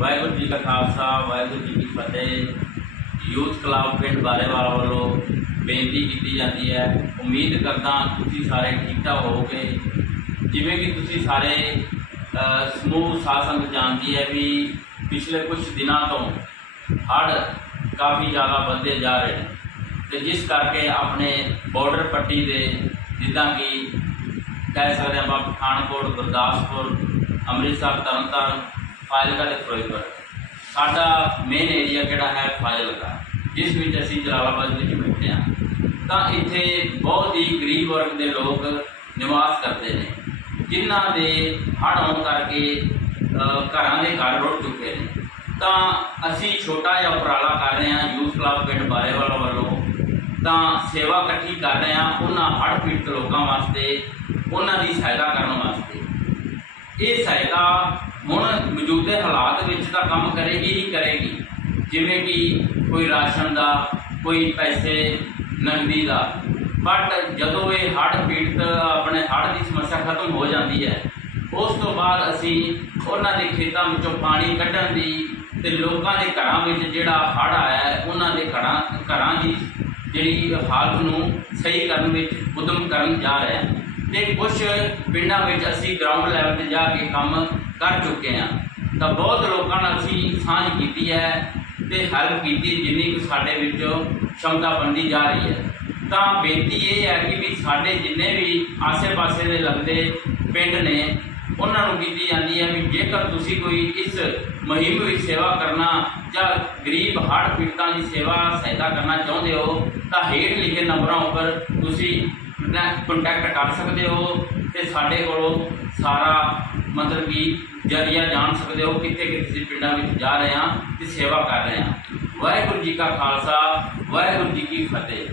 ਵਾਹਿਗੁਰੂ ਜੀ ਕਾ ਖਾਲਸਾ, ਵਾਹਿਗੁਰੂ ਜੀ ਕੀ ਫਤਿਹ। Youth club ਪਿੰਡ ਬਾਰੇਵਾਲ ਵੱਲੋਂ ਬੇਨਤੀ ਕੀਤੀ ਜਾਂਦੀ ਹੈ। ਉਮੀਦ ਕਰਦਾ ਤੁਸੀਂ ਸਾਰੇ ਠੀਕ ਠਾਕ ਹੋਵੋਗੇ। ਜਿਵੇਂ ਕਿ ਤੁਸੀਂ ਸਾਰੇ ਸਮੂਹ ਸਾਧ ਸੰਗਤ ਜਾਣਦੀ ਹੈ ਵੀ ਪਿਛਲੇ ਕੁਝ ਦਿਨਾਂ ਤੋਂ ਹੜ੍ਹ ਕਾਫੀ ਜ਼ਿਆਦਾ ਵੱਧਦੇ ਜਾ ਰਹੇ ਨੇ। ਤੇ ਜਿਸ ਕਰਕੇ ਆਪਣੇ ਬਾਰਡਰ ਪੱਟੀ ਦੇ ਜਿੱਦਾਂ ਕਿ ਕਹਿ ਸਕਦੇ ਹਾਂ ਆਪਾਂ ਪਠਾਨਕੋਟ, ਗੁਰਦਾਸਪੁਰ, ਅੰਮ੍ਰਿਤਸਰ, ਤਰਨਤਾਰਨ ਫਾਜ਼ਿਲਕਾ ਤੇ ਫਿਰੋਜ਼ਪੁਰ। ਸਾਡਾ ਮੇਨ ਏਰੀਆ ਕਿਹੜਾ ਹੈ? ਫਾਜ਼ਿਲਕਾ। ਜਿਸ ਵਿੱਚ ਅਸੀਂ ਜਲਾਲਾਬਾਦ ਵਿੱਚ ਬੈਠੇ ਹਾਂ। ਤਾਂ ਇੱਥੇ ਬਹੁਤ ਹੀ ਗਰੀਬ ਵਰਗ ਦੇ ਲੋਕ ਨਿਵਾਸ ਕਰਦੇ ਨੇ। ਜਿਨ੍ਹਾਂ ਦੇ ਹੜ੍ਹ ਆਉਣ ਕਰਕੇ ਘਰਾਂ ਦੇ ਘਰ ਰੁੜ ਚੁੱਕੇ ਨੇ। ਤਾਂ ਅਸੀਂ ਛੋਟਾ ਜਿਹਾ ਉਪਰਾਲਾ ਕਰ ਰਹੇ ਹਾਂ, ਯੂਥ ਕਲੱਬ ਪਿੰਡ ਬਾਰੇਵਾਲ ਵੱਲੋਂ। ਤਾਂ ਸੇਵਾ ਇਕੱਠੀ ਕਰ ਰਹੇ ਹਾਂ ਉਹਨਾਂ ਹੜ੍ਹ ਪੀੜਤ ਲੋਕਾਂ ਵਾਸਤੇ, ਉਹਨਾਂ ਦੀ ਸਹਾਇਤਾ ਕਰਨ ਵਾਸਤੇ। ਇਹ ਸਹਾਇਤਾ ਹੁਣ ਮੌਜੂਦੇ ਹਾਲਾਤ ਵਿੱਚ ਤਾਂ ਕੰਮ ਕਰੇਗੀ ਹੀ ਕਰੇਗੀ। ਜਿਵੇਂ ਕਿ ਕੋਈ ਰਾਸ਼ਨ ਦਾ, ਕੋਈ ਪੈਸੇ ਨਗਦੀ ਦਾ। ਬਟ ਜਦੋਂ ਇਹ ਹੜ੍ਹ ਪੀੜਤ, ਆਪਣੇ ਹੜ੍ਹ ਦੀ ਸਮੱਸਿਆ ਖਤਮ ਹੋ ਜਾਂਦੀ ਹੈ, ਉਸ ਤੋਂ ਬਾਅਦ ਅਸੀਂ ਉਹਨਾਂ ਦੇ ਖੇਤਾਂ ਵਿੱਚੋਂ ਪਾਣੀ ਕੱਢਣ ਦੀ ਤੇ ਲੋਕਾਂ ਦੇ ਘਰਾਂ ਵਿੱਚ ਜਿਹੜਾ ਹੜ੍ਹ ਆਇਆ ਉਹਨਾਂ ਦੇ ਘਰਾਂ ਘਰਾਂ ਦੀ ਜਿਹੜੀ ਹਾਲਤ ਨੂੰ ਸਹੀ ਕਰਨ ਵਿੱਚ ਉਦਮ ਕਰਨ ਜਾ ਰਿਹਾ ਹਾਂ। ਤੇ ਕੁਝ ਪਿੰਡਾਂ ਵਿੱਚ ਅਸੀਂ ਗਰਾਊਂਡ ਲੈਵਲ ਤੇ ਜਾ ਕੇ ਕੰਮ ਕਰ ਚੁੱਕੇ ਹਾਂ। ਤਾਂ ਬਹੁਤ ਲੋਕਾਂ ਨਾਲ ਅਸੀਂ ਸਾਂਝ ਕੀਤੀ ਹੈ ਤੇ ਹੈਲਪ ਕੀਤੀ ਜਿੰਨੀ ਕੁ ਸਾਡੇ ਵਿੱਚੋਂ ਸ਼ਮਤਾ ਬਣਦੀ ਜਾ ਰਹੀ ਹੈ। ਤਾਂ ਬੇਨਤੀ ਇਹ ਹੈ ਕਿ ਵੀ ਸਾਡੇ ਜਿੰਨੇ ਵੀ ਆਸੇ-ਪਾਸੇ ਦੇ ਲੱਗਦੇ ਪਿੰਡ ਨੇ, ਉਹਨਾਂ ਨੂੰ ਕੀਤੀ ਜਾਂਦੀ ਹੈ ਵੀ ਜੇਕਰ ਤੁਸੀਂ ਕੋਈ ਇਸ ਮੁਹਿੰਮ ਵਿੱਚ ਸੇਵਾ ਕਰਨਾ ਜਾਂ ਗਰੀਬ ਹੜ੍ਹ ਪੀੜਤਾਂ ਦੀ ਸੇਵਾ ਸਹਾਇਤਾ ਕਰਨਾ ਚਾਹੁੰਦੇ ਹੋ, ਤਾਂ ਹੇਠ ਲਿਖੇ ਨੰਬਰਾਂ ਉੱਪਰ ਤੁਸੀਂ ਕੰਟੈਕਟ ਕਰ ਸਕਦੇ ਹੋ ਤੇ ਸਾਡੇ ਕੋਲੋਂ ਸਾਰਾ ਮਤਲਬ ਕਿ ਜਰੀਆ ਜਾਣ ਸਕਦੇ ਹੋ ਕਿੱਥੇ ਕਿੱਥੇ ਅਸੀਂ ਪਿੰਡਾਂ ਵਿੱਚ ਜਾ ਰਹੇ ਹਾਂ ਤੇ ਸੇਵਾ ਕਰ ਰਹੇ ਹਾਂ। ਵਾਹਿਗੁਰੂ ਜੀ ਕਾ ਖਾਲਸਾ, ਵਾਹਿਗੁਰੂ ਜੀ ਕੀ ਫਤਿਹ।